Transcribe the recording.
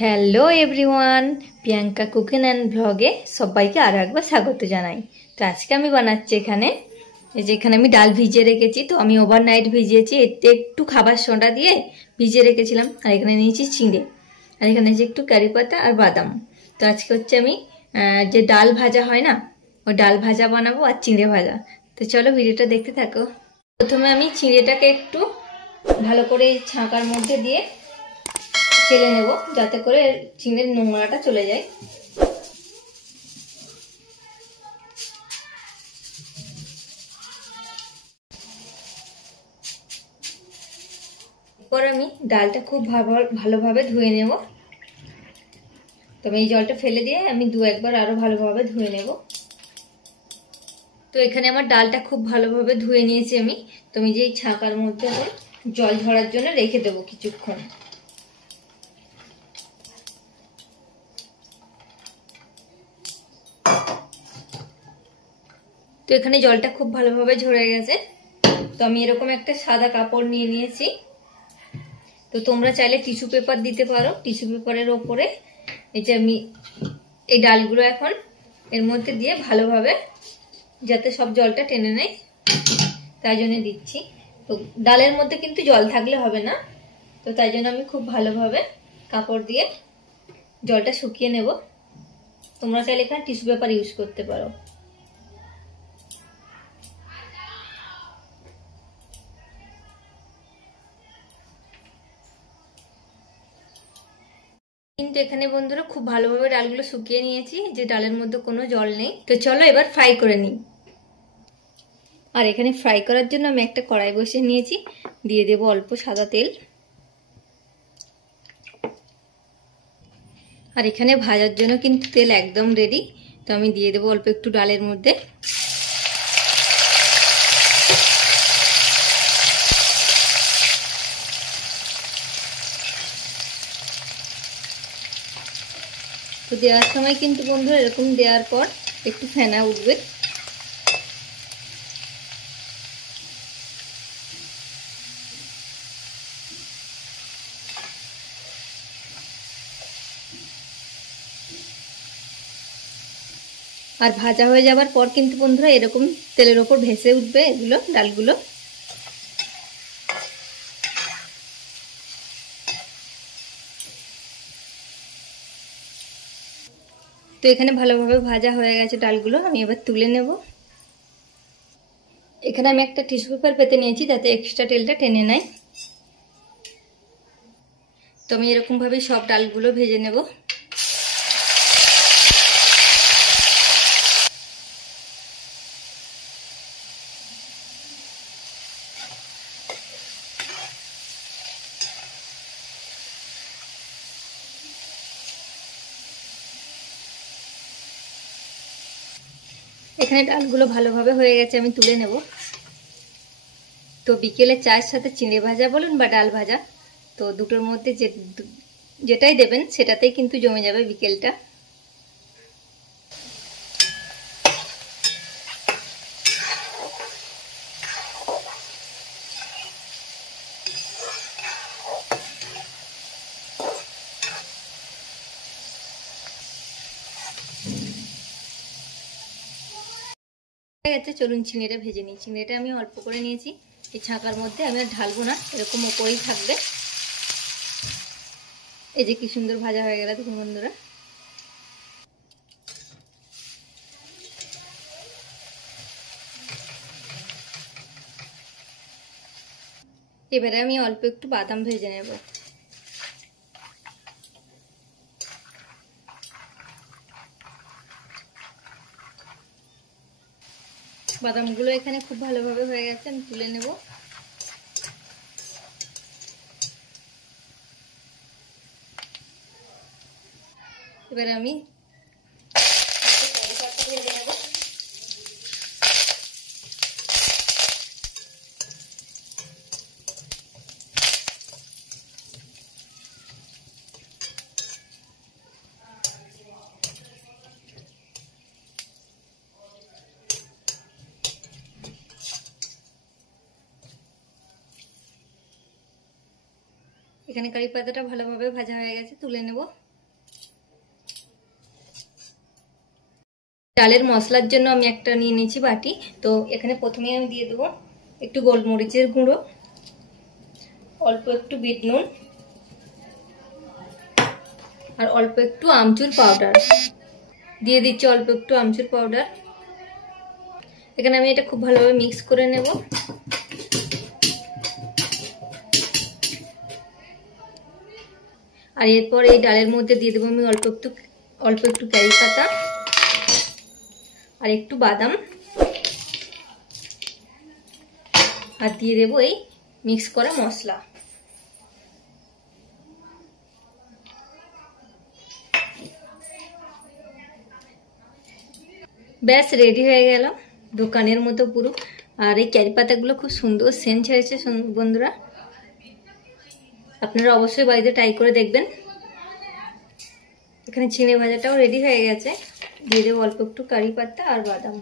Hello everyone, Priyanka cooking and ব্লগে সবাইকে আরও একবার স্বাগত জানাই। তো আজকে আমি বানাচ্ছি এখানে আমি ডাল ভিজিয়ে রেখেছি। তো আমি ওভারনাইট ভিজিয়েছি, এতে একটু খাবার সোডা দিয়ে ভিজিয়ে রেখেছিলাম। আর এখানে নিয়েছি চিঁড়ে, আর এখানে নিয়েছি একটু কারি পাতা আর বাদাম। তো আজকে হচ্ছে আমি যে ডাল ভাজা হয় না, ওই ডাল ভাজা বানাবো আর চিঁড়ে ভাজা। তো চলো ভিডিওটা দেখতে থাকো। প্রথমে আমি চিঁড়েটাকে একটু ভালো করে ছাঁকার মধ্যে দিয়ে চেলে নেব, যাতে করে চিংড়ির নোংরাটা চলে যায়। এরপর আমি ডালটা খুব ভালোভাবে ধুয়ে নেব। তবে এই জলটা ফেলে দিয়ে আমি দু একবার আরো ভালোভাবে ধুয়ে নেব। তো এখানে আমার ডালটা খুব ভালোভাবে ধুয়ে নিয়েছি আমি। তো আমি যে ছাঁকার মধ্যে জল ঝরার জন্য রেখে দেবো কিছুক্ষণ। তো এখানে জলটা খুব ভালোভাবে ঝরে গেছে। তো আমি এরকম একটা সাদা কাপড় নিয়ে নিয়েছি। তো তোমরা চাইলে টিস্যু পেপার দিতে পারো। টিস্যু পেপারের ওপরে এই যে আমি এই ডালগুলো এখন এর মধ্যে দিয়ে ভালোভাবে, যাতে সব জলটা টেনে নেয়, তাই জন্য দিচ্ছি। তো ডালের মধ্যে কিন্তু জল থাকলে হবে না, তো তাই জন্য আমি খুব ভালোভাবে কাপড় দিয়ে জলটা শুকিয়ে নেব। তোমরা চাইলে এখানে টিস্যু পেপার ইউজ করতে পারো। কিন্তু এখানে বন্ধুরা খুব ভালোভাবে ডালগুলো শুকিয়ে নিয়েছি, যে ডালের মধ্যে কোনো জল নেই। তো চলো এবার ফ্রাই করে নিই। আর এখানে ফ্রাই করার জন্য আমি একটা কড়াই বসিয়ে নিয়েছি, দিয়ে দেব অল্প সাদা তেল। আর এখানে ভাজার জন্য কিন্তু তেল একদম রেডি। তো আমি দিয়ে দেবো অল্প একটু ডালের মধ্যে। তো দেওয়ার সময় কিন্তু বন্ধুরা এরকম দেওয়ার পর একটু ফেনা উঠবে। আর ভাজা হয়ে যাবার পর কিন্তু বন্ধুরা এরকম তেলের ওপর ভেসে উঠবে এগুলো ডালগুলো। তো এখানে ভালোভাবে ভাজা হয়ে গেছে ডালগুলো, আমি এবার তুলে নেব। এখানে আমি একটা টিস্যু পেপার পেতে নিয়েছি, যাতে এক্সট্রা তেলটা টেনে নেয়। তো আমি এরকম ভাবে সব ডালগুলো ভেজে নেব। এখানে ডালগুলো ভালোভাবে হয়ে গেছে, আমি তুলে নেব। তো বিকেলে চায়ের সাথে চিঁড়ে ভাজা বলুন বা ডাল ভাজা, তো দুটোর মধ্যে যেটাই দেবেন সেটাতেই কিন্তু জমে যাবে বিকেলটা। চলুন চিংড়িটা ভেজে নিই। চিংড়িটা আমি অল্প করে নিয়েছি, এই ছাঁকার মধ্যে আমি আর ঢালবো না, এরকম ওপরেই থাকবে। এই যে কি সুন্দর ভাজা হয়ে গেল দেখুন বন্ধুরা। এবারে আমি অল্প একটু বাদাম ভেজে নেব। বাদামগুলো এখানে খুব ভালোভাবে হয়ে গেছে, আমি তুলে নেব। এবারে আমি ভেজে নেব। এখানে কারি পাতাটা ভালোভাবে ভাজা হয়ে গেছে, তুলে নেব। ডালের মশলার জন্য আমি একটা নিয়ে নিয়েছি বাটি। তো এখানে প্রথমে আমি দিয়ে দেবো একটু গোলমরিচের গুঁড়ো, অল্প একটু বিট নুন আর অল্প একটু আমচুর পাউডার দিয়ে দিচ্ছি। অল্প একটু আমচুর পাউডার। এখানে আমি এটা খুব ভালোভাবে মিক্স করে নেব। আর এরপর এই ডালের মধ্যে দিয়ে দেবো আমি অল্প একটু কারি পাতা আর একটু বাদাম, আর দিয়ে দেবো এই মিক্স করা মশলা। ব্যাস রেডি হয়ে গেল দোকানের মতো পুরো। আর এই কারি পাতাগুলো খুব সুন্দর সেন্ট ছেড়েছে বন্ধুরা, আপনারা অবশ্যই বাড়িতে ট্রাই করে দেখবেন। এখানে চিড়ে ভাজাটাও রেডি হয়ে গেছে। দিয়ে দেবো অল্প একটু কারি পাতা আর বাদাম।